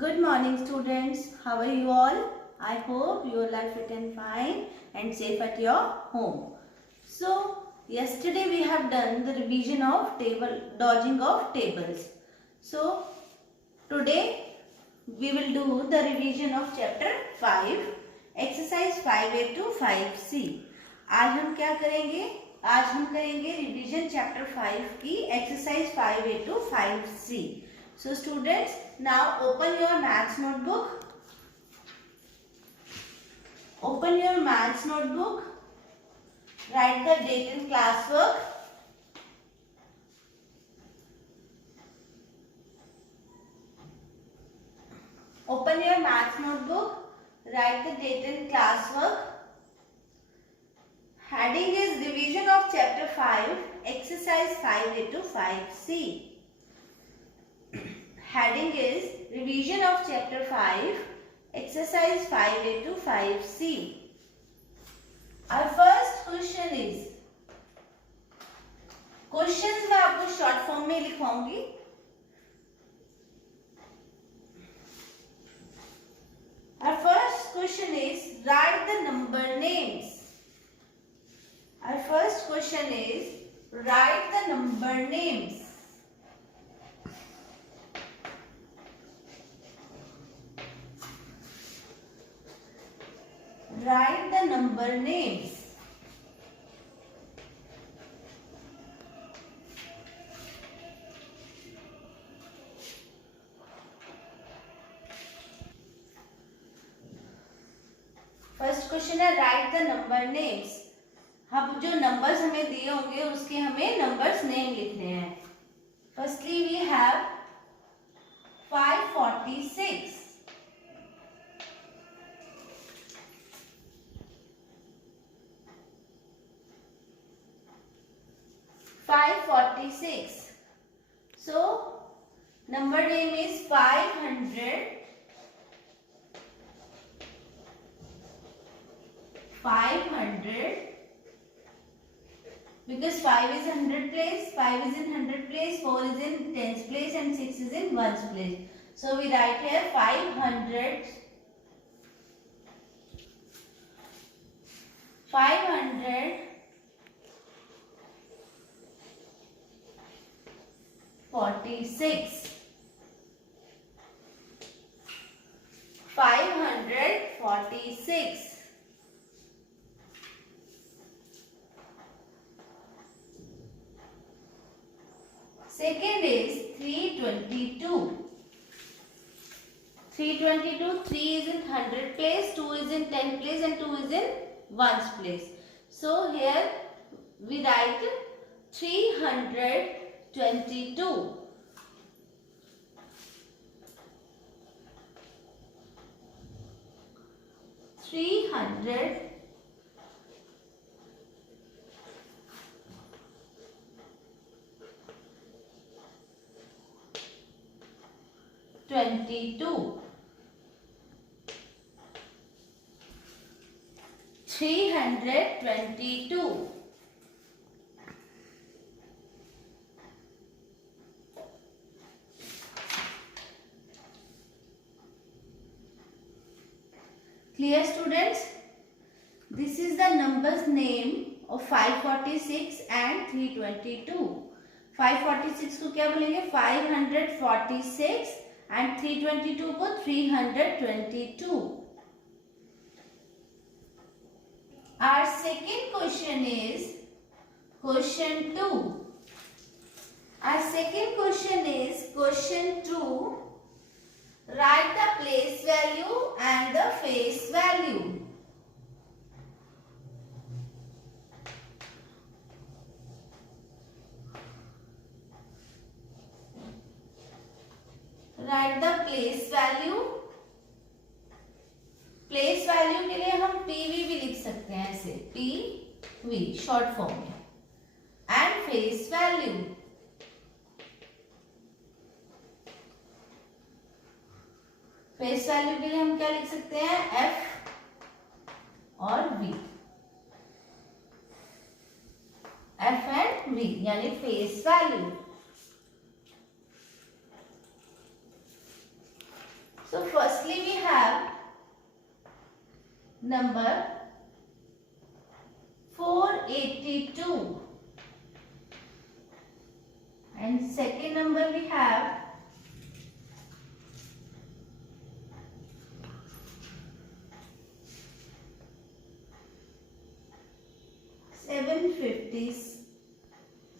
Good morning students. How are you all? I hope you all are fit and fine and safe at your home. So yesterday we have done the revision of dodging of tables. So today we will do the revision of chapter 5 exercise 5A to 5C. आज हम क्या करेंगे? आज हम करेंगे revision chapter 5 की exercise 5A to 5C. So students, now open your maths notebook. Open your maths notebook. Write the date and classwork. Open your maths notebook. Write the date and classwork. Heading is revision of chapter 5, exercise 5A to 5C. Heading is revision of chapter 5, exercise 5A to 5C. Our first question is, questions मैं आपको short form में लिखवाऊंगी. Our first question is, write the number names. Our first question is, write the number names. Write the number names. First question है right the number names. अब जो नंबर्स हमें दिए होंगे उसके हमें नंबर्स नेम लिखने हैं. Firstly we have 546. 546. So number name is 500. 500 because 5 is 100 place, 5 is in 100 place, 4 is in tens place and 6 is in ones place. So we write here 500. 546. 546. Second is 322. 322. 3 is in 100 place, 2 is in 10 place and 2 is in ones place. So here we write 322. 322. Clear students? This is the numbers name of 546 and 322. 546 को क्या बोलेंगे? 546 and 322 को 322. Our second question is question 2. Our second question is question 2. Write the place value and the face value. Write the place value. Place value के लिए हम PV भी लिख सकते हैं ऐसे PV शॉर्ट फॉर्म में. And face value. Face value के लिए हम क्या लिख सकते हैं? F और V. F एंड V यानी face value. So firstly we have number 482 and second number we have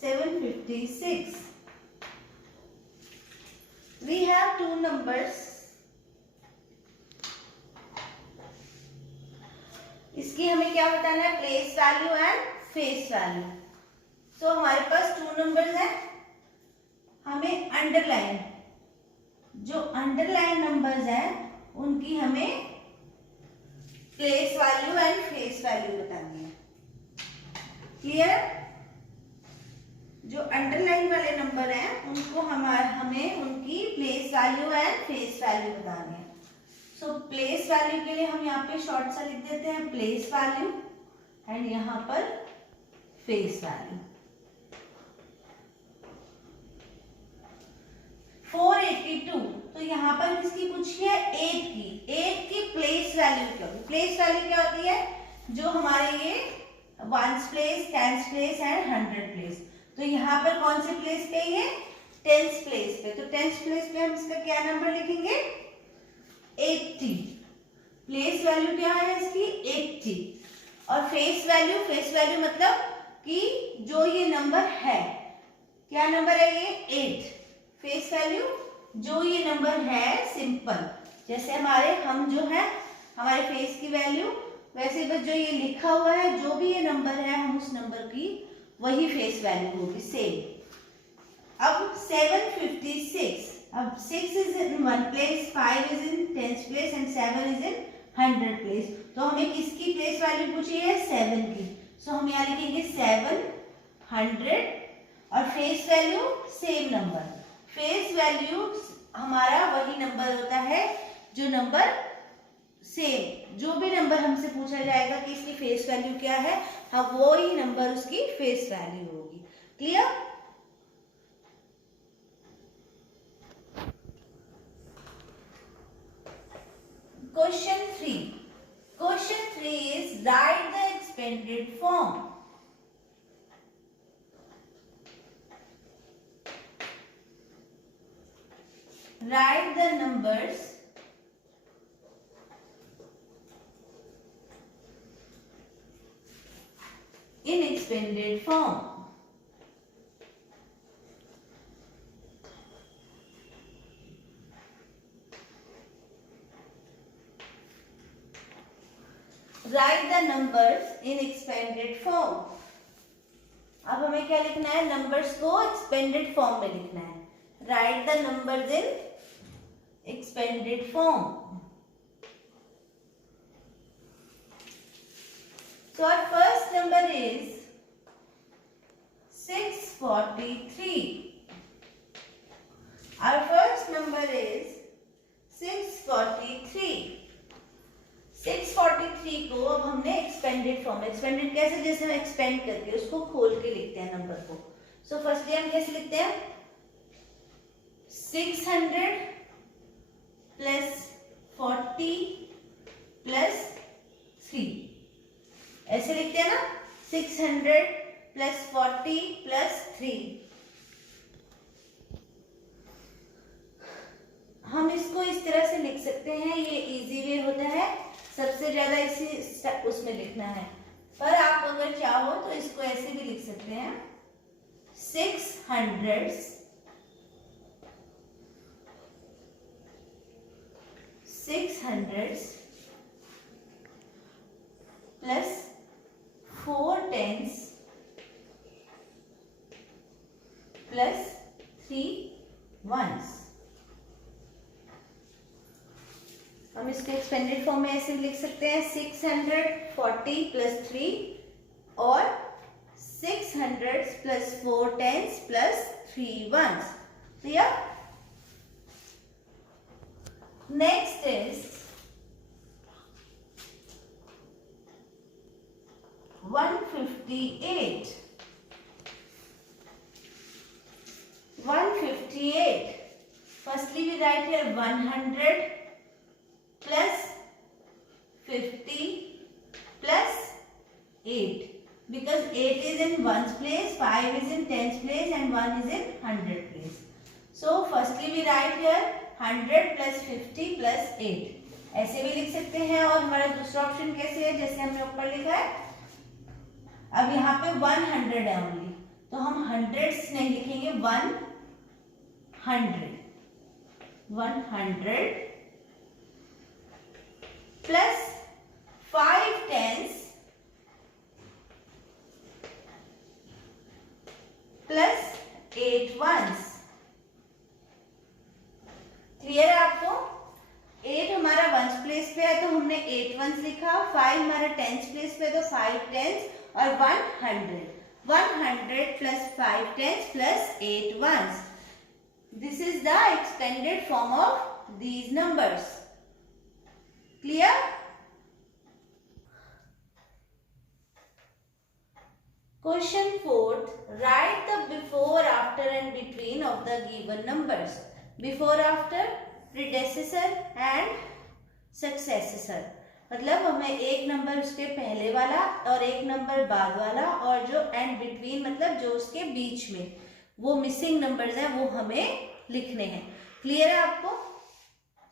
756. We have two numbers. इसकी हमें क्या बताना है? Place value and face value. So हमारे पास टू नंबर्स हैं. हमें अंडरलाइन, जो अंडरलाइन नंबर्स हैं उनकी हमें place value and face value बतानी है. क्लियर? जो अंडरलाइन वाले नंबर हैं उनको हमें उनकी place value and face value बतानी है. सो प्लेस वैल्यू के लिए हम यहाँ पे शॉर्ट सा लिख देते हैं प्लेस वैल्यू एंड यहाँ पर फेस वैल्यू. 482, तो यहाँ पर किसकी पूछी है? 8 की. 8 की प्लेस वैल्यू क्या होती है? प्लेस वैल्यू क्या होती है? जो हमारे ये ones place, tens place and 100 प्लेस. तो यहाँ पर कौन से प्लेस पे? ये टेंस प्लेस पे. तो टेंस प्लेस पे हम इसका क्या नंबर लिखेंगे? 80. प्लेस वैल्यू क्या है इसकी? 80. और फेस वैल्यू मतलब कि जो ये नंबर है, क्या नंबर है ये? 8. फेस वैल्यू जो ये नंबर है सिंपल, जैसे हम जो है हमारे फेस की वैल्यू, वैसे बस जो ये लिखा हुआ है जो भी ये नंबर है हम उस नंबर की वही फेस वैल्यू होगी सेम. अब 756. अब 6 इज इन 1 प्लेस, 5 is in 10th place and 7 is in 100 प्लेस. तो हमें किसकी प्लेस वैल्यू पूछी है? 7 की. सो हम यहाँ लिखेंगे 7, 100 और face value same number. Face value हमारा वही नंबर होता है जो नंबर सेम, जो भी नंबर हमसे पूछा जाएगा कि इसकी फेस वैल्यू क्या है, हाँ वो ही नंबर उसकी फेस वैल्यू होगी. क्लियर? Question 3. Question 3 is write the expanded form. Write the numbers in expanded form. Write the numbers in expanded form. अब हमें क्या लिखना है? नंबर्स को एक्सपेंडेड फॉर्म में लिखना है. Write the numbers in expanded form. So our first number is 643. Our first number is 643. 643 को अब हमने एक्सपेंडेड फॉर्म. एक्सपेंडेड कैसे? जैसे हम एक्सपेंड करके उसको खोल के लिखते हैं नंबर को. सो फर्स्टली हम कैसे लिखते हैं? 600 प्लस 40 प्लस 3, ऐसे लिखते हैं ना? 600 प्लस 40 प्लस 3. हम इसको इस तरह से लिख सकते हैं, ये इजी वे होता है. सबसे ज्यादा इसी उसमें लिखना है, पर आप अगर चाहो तो इसको ऐसे भी लिख सकते हैं. 600 प्लस 4 10s प्लस 3 1s. हम इसके एक्सपेंडेड फॉर्म में ऐसे लिख सकते हैं 640 प्लस 3 और 600 प्लस 4 10s plus 3 1s. Clear? Next is 158. 158. Firstly we write here 100 plus 50 plus 8, because 8 is in ones place, 5 is in tens place and 1 is in 100 place. So firstly we write here 100 plus 50 plus 8, ऐसे भी लिख सकते हैं. और हमारा दूसरा ऑप्शन कैसे है, जैसे हमने ऊपर लिखा है. अब यहाँ पे 100 है ओनली, तो हम हंड्रेड्स नहीं लिखेंगे, 100 प्लस 5 tens प्लस 8 ones. क्लियर है आपको? 8 हमारा वंस प्लेस पे है तो हमने 8 वंस लिखा, 5 हमारा टेंस प्लेस पे तो 5 टेंस, और 100 प्लस 5 tens plus 8 ones. This is the extended form of these numbers. Clear? Question 4th. Write the before, after and between of the given numbers. Before, after, predecessor and successor. मतलब हमें एक नंबर उसके पहले वाला और एक नंबर बाद वाला, और जो एंड बिटवीन मतलब जो उसके बीच में वो मिसिंग नंबर्स हैं वो हमें लिखने हैं. क्लियर है आपको?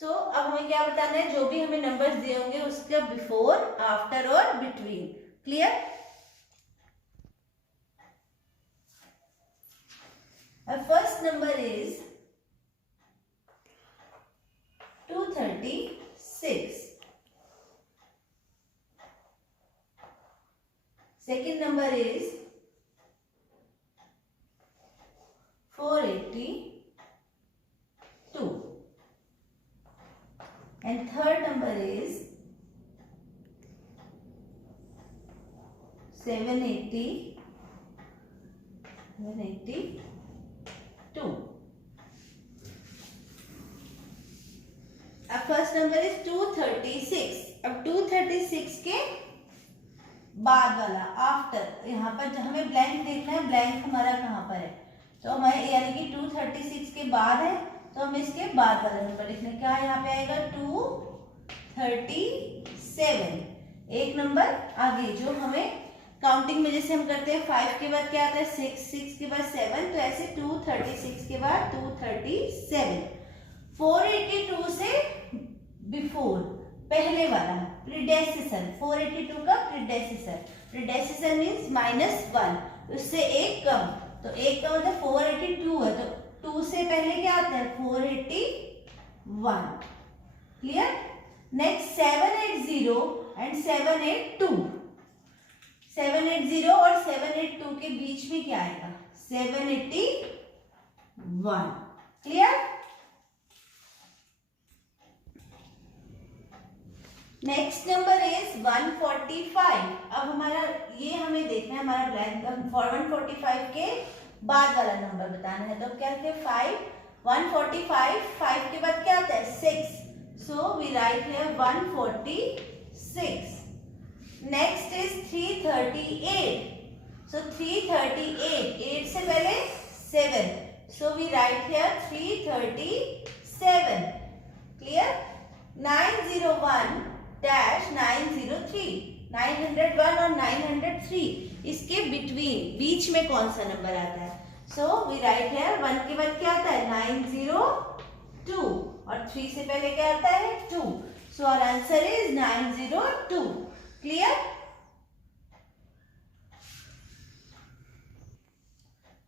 सो अब हमें क्या बताना है, जो भी हमें नंबर्स दिए होंगे उसका बिफोर, आफ्टर और between. Clear? First number is 236. Second number is 482. And third number is 782. अब फर्स्ट नंबर इज 236. अब 236 के बाद वाला आफ्टर, यहाँ पर हमें ब्लैंक देखना है, ब्लैंक हमारा कहाँ पर है, तो हमें यानी कि 236 के बाद है तो हमें इसके बाद वाला नंबर लिखना है. क्या यहाँ पे आएगा, 237. एक नंबर आगे जो हमें काउंटिंग में जैसे हम करते हैं 5 के बाद क्या आता है 6, 6 के बाद 7, तो ऐसे 236 के बाद 237. 482 से बिफोर पहले वाला प्रीडेसेसर, 482 का प्रीडेसेसर. प्रीडेसेसर मींस -1, उससे एक कम, तो एक का मतलब 482 है तो 2 से पहले क्या आता है 481. क्लियर? नेक्स्ट 780 एंड 782. 780 और 782 के बीच में क्या आएगा 781. क्लियर? Next number is 145. अब हमारा ये हमें देखना है, हमारा ब्लैंक 145 के बाद वाला नंबर बताना है. तो क्या कहते हैं 5, 145, 5 के बाद क्या आता है 6, so we write here 146. Next is 338. So 338, 8 से पहले 7, so we write here 337. Clear? 901 -903. 901 और 903 इसके बिटवीन, बीच में कौन सा नंबर आता है, सो वी राइट हियर 1 के बाद क्या आता है 902 और 3 से पहले क्या आता है 2, so our answer is 902. Clear?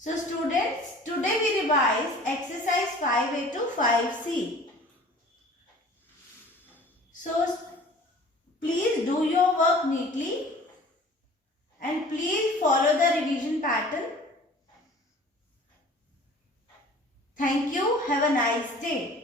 So students, today we revise exercise 5A to 5C. So please do your work neatly and please follow the revision pattern. Thank you. Have a nice day.